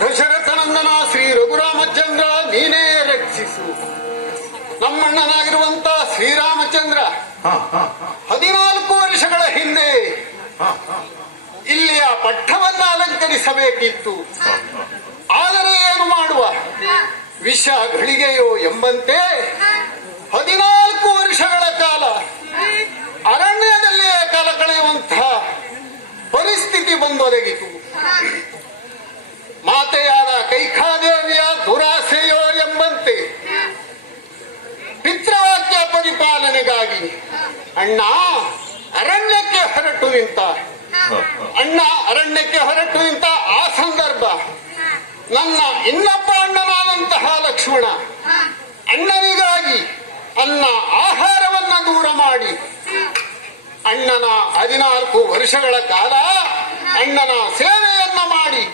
ದಶರಥನಂದನ ಶ್ರೀ ರಘುರಾಮಚಂದ್ರ ನೀನೇ ರಕ್ಷಿಸು. ನಮ್ಮಣ್ಣನಾಗಿರುವಂತ ಶ್ರೀರಾಮಚಂದ್ರ 14 ವರ್ಷಗಳ ಹಿಂದೆ ಇಲ್ಲಿಯ ಪಟ್ಟವನ್ನ ಅಲಂಕರಿಸಬೇಕಿತ್ತು. ಆದರೆ ಏನು ಮಾಡುವ, ವಿಷ ಘಳಿಗೆಯೋ ಎಂಬಂತೆ 14 ವರ್ಷಗಳ ಕಾಲ ಅರಣ್ಯದಲ್ಲೇ ಕಾಲ ಕಳೆಯುವಂತಹ ಪರಿಸ್ಥಿತಿ ಬಂದೊದಗಿತು. ಮಾತೆಯಾದ ಕೈಕಾದೇವಿಯ ದುರಾಸೆಯೋ ಎಂಬಂತೆ ಪಿತೃವಾಕ್ಯ ಪರಿಪಾಲನೆಗಾಗಿ ಅಣ್ಣ ಅರಣ್ಯಕ್ಕೆ ಹೊರಟು ನಿಂತ. ಆ ಸಂದರ್ಭ ನನ್ನ ಇನ್ನೊಬ್ಬ ಅಣ್ಣನಾದಂತಹ ಲಕ್ಷ್ಮಣ ಅಣ್ಣನಿಗಾಗಿ ಆಹಾರವನ್ನ ದೂರ ಮಾಡಿ ಅಣ್ಣನ 14 ವರ್ಷಗಳ ಕಾಲ ಅಣ್ಣನ ಸೇವೆಯನ್ನ ಮಾಡಿ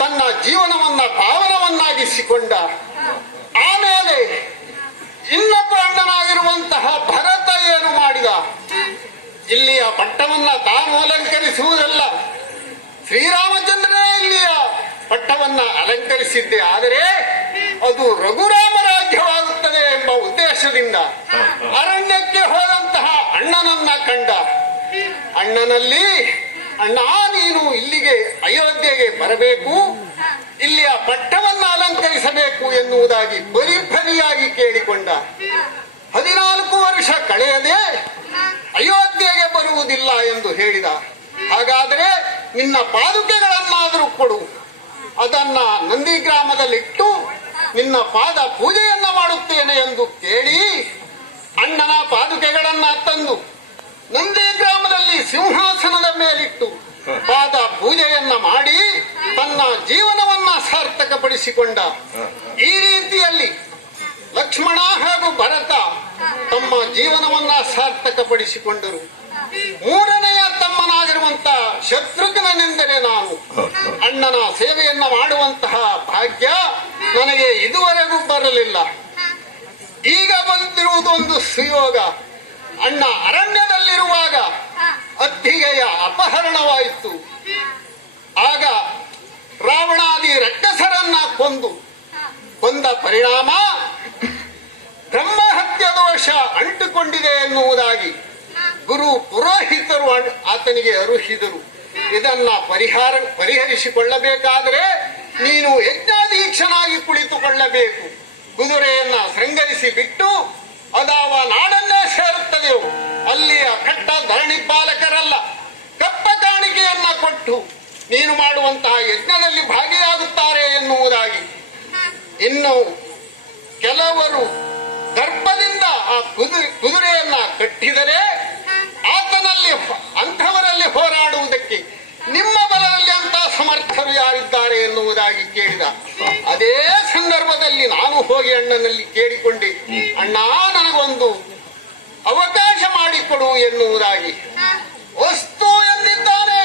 ತನ್ನ ಜೀವನವನ್ನ ಪಾವನವನ್ನಾಗಿಸಿಕೊಂಡ. ಆಮೇಲೆ ಇನ್ನೊಬ್ಬ ಅಣ್ಣನಾಗಿರುವಂತಹ ಭರತ ಏನು ಮಾಡಿದ, ಇಲ್ಲಿಯ ಪಟ್ಟವನ್ನ ತಾನು ಅಲಂಕರಿಸುವುದಲ್ಲ, ಶ್ರೀರಾಮಚಂದ್ರನೇ ಇಲ್ಲಿಯ ಪಟ್ಟವನ್ನ ಅಲಂಕರಿಸಿದ್ದೆ. ಆದರೆ ಅದು ರಘುರಾಮ ರಾಜ್ಯವಾಗುತ್ತದೆ ಎಂಬ ಉದ್ದೇಶದಿಂದ ಅರಣ್ಯಕ್ಕೆ ಹೋದಂತಹ ಅಣ್ಣನನ್ನ ಕಂಡ. ಅಣ್ಣನಲ್ಲಿ, ಅಣ್ಣ ನೀನು ಇಲ್ಲಿಗೆ ಅಯೋಧ್ಯೆಗೆ ಬರಬೇಕು, ಇಲ್ಲಿಯ ಪಟ್ಟವನ್ನ ಅಲಂಕರಿಸಬೇಕು ಎನ್ನುವುದಾಗಿ ಬರಿಯಾಗಿ ಕೇಳಿಕೊಂಡ. 14 ವರ್ಷ ಕಳೆಯದೆ ಅಯೋಧ್ಯೆಗೆ ಬರುವುದಿಲ್ಲ ಎಂದು ಹೇಳಿದ. ಹಾಗಾದರೆ ನಿನ್ನ ಪಾದುಕೆಗಳನ್ನಾದರೂ ಕೊಡು, ಅದನ್ನ ನಂದಿಗ್ರಾಮದಲ್ಲಿಟ್ಟು ನಿನ್ನ ಪಾದ ಪೂಜೆಯನ್ನ ಮಾಡುತ್ತೇನೆ ಎಂದು ಕೇಳಿ ಅಣ್ಣನ ಪಾದುಕೆಗಳನ್ನ ತಂದು ನಂದಿಗ್ರಾಮದಲ್ಲಿ ಸಿಂಹಾಸನದ ಮೇಲಿಟ್ಟು ಪಾದ ಪೂಜೆಯನ್ನ ಮಾಡಿ ತನ್ನ ಜೀವನವನ್ನ ಸಾರ್ಥಕಪಡಿಸಿಕೊಂಡ. ಈ ರೀತಿಯಲ್ಲಿ ಲಕ್ಷ್ಮಣ ಹಾಗೂ ಭರತ ತಮ್ಮ ಜೀವನವನ್ನ ಸಾರ್ಥಕಪಡಿಸಿಕೊಂಡರು. ಮೂರನೆಯ ತಮ್ಮನಾಗಿರುವಂತಹ ಶತ್ರುಘ್ನನೆಂದರೆ ನಾನು ಅಣ್ಣನ ಸೇವೆಯನ್ನ ಮಾಡುವಂತಹ ಭಾಗ್ಯ ನನಗೆ ಇದುವರೆಗೂ ಬರಲಿಲ್ಲ. ಈಗ ಬಂದಿರುವುದೊಂದು ಸುಯೋಗ. ಅಣ್ಣ ಅರಣ್ಯದಲ್ಲಿರುವಾಗ ಅತ್ತಿಗೆಯ ಅಪಹರಣವಾಯಿತು. ಆಗ ರಾವಣಾದಿ ರಕ್ಕಸರನ್ನ ಕೊಂದ ಪರಿಣಾಮ ಬ್ರಹ್ಮಹತ್ಯ ದೋಷ ಅಂಟುಕೊಂಡಿದೆ ಎನ್ನುವುದಾಗಿ ಗುರು ಪುರೋಹಿತರು ಆತನಿಗೆ ಅರುಹಿದರು. ಇದನ್ನ ಪರಿಹರಿಸಿಕೊಳ್ಳಬೇಕಾದರೆ ನೀನು ಯಜ್ಞಾಧೀಕ್ಷನಾಗಿ ಕುಳಿತುಕೊಳ್ಳಬೇಕು. ಕುದುರೆಯನ್ನ ಶೃಂಗರಿಸಿ ಬಿಟ್ಟು ಅದಾವ ನಾಡನ್ನೇ ಸೇರುತ್ತದೆಯೋ ಅಲ್ಲಿಯ ಕಟ್ಟ ಧರಣಿ ಪಾಲಕರಲ್ಲ ಕಪ್ಪ ಕಾಣಿಕೆಯನ್ನ ಕೊಟ್ಟು ನೀನು ಮಾಡುವಂತಹ ಯಜ್ಞದಲ್ಲಿ ಭಾಗಿಯಾಗುತ್ತಾರೆ ಎನ್ನುವುದಾಗಿ. ಇನ್ನು ಕೆಲವರು ಗರ್ಭದಿಂದ ಆ ಕುದುರೆಯನ್ನ ಕಟ್ಟಿದರೆ ಆತನಲ್ಲಿ ಅಂಥವರಲ್ಲಿ ಹೋರಾಡುವುದಕ್ಕೆ ನಿಮ್ಮ ಬಲದಲ್ಲಿ ಅಂತ ಸಮರ್ಥರು ಯಾರಿದ್ದಾರೆ ಎನ್ನುವುದಾಗಿ ಕೇಳಿದ. ಅದೇ ಸಂದರ್ಭದಲ್ಲಿ ನಾನು ಹೋಗಿ ಅಣ್ಣನಲ್ಲಿ ಕೇಳಿಕೊಂಡೆ, ಅಣ್ಣ ನನಗೊಂದು ಅವಕಾಶ ಮಾಡಿಕೊಡು ಎನ್ನುವುದಾಗಿ. ವಸ್ತು ಎಂದಿದ್ದಾನೆ.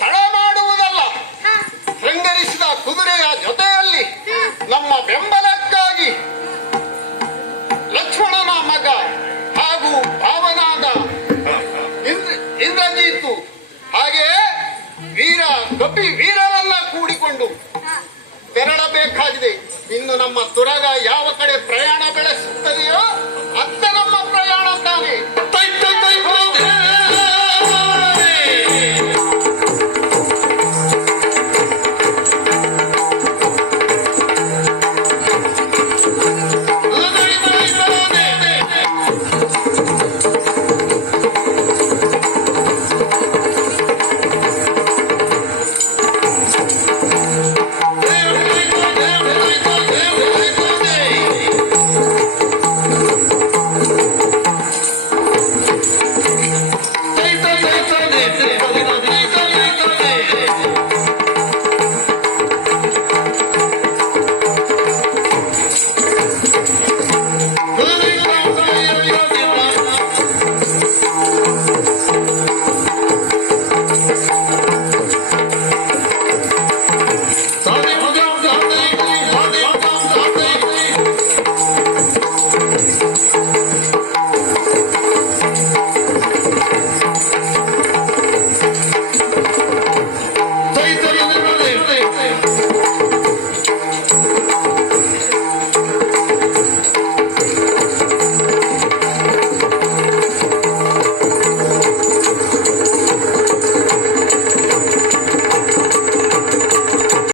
ತಡ ಮಾಡುವುದಲ್ಲ, ಶೃಂಗರಿಸಿದ ಕುದುರೆಯ ಜೊತೆಯಲ್ಲಿ ನಮ್ಮ ಬೆಂಬಲಕ್ಕಾಗಿ ಲಕ್ಷ್ಮಣನ ಮಗ ಹಾಗೂ ಭಾವನಾದ ಇಂದ್ರಜಿತ್ತು ಹಾಗೆ ಕಪಿ ವೀರರನ್ನ ಕೂಡಿಕೊಂಡು ತೆರಳಬೇಕಾಗಿದೆ. ಇನ್ನು ನಮ್ಮ ತುರಗ ಯಾವ ಕಡೆ ಪ್ರಯಾಣ ಬೆಳೆಸ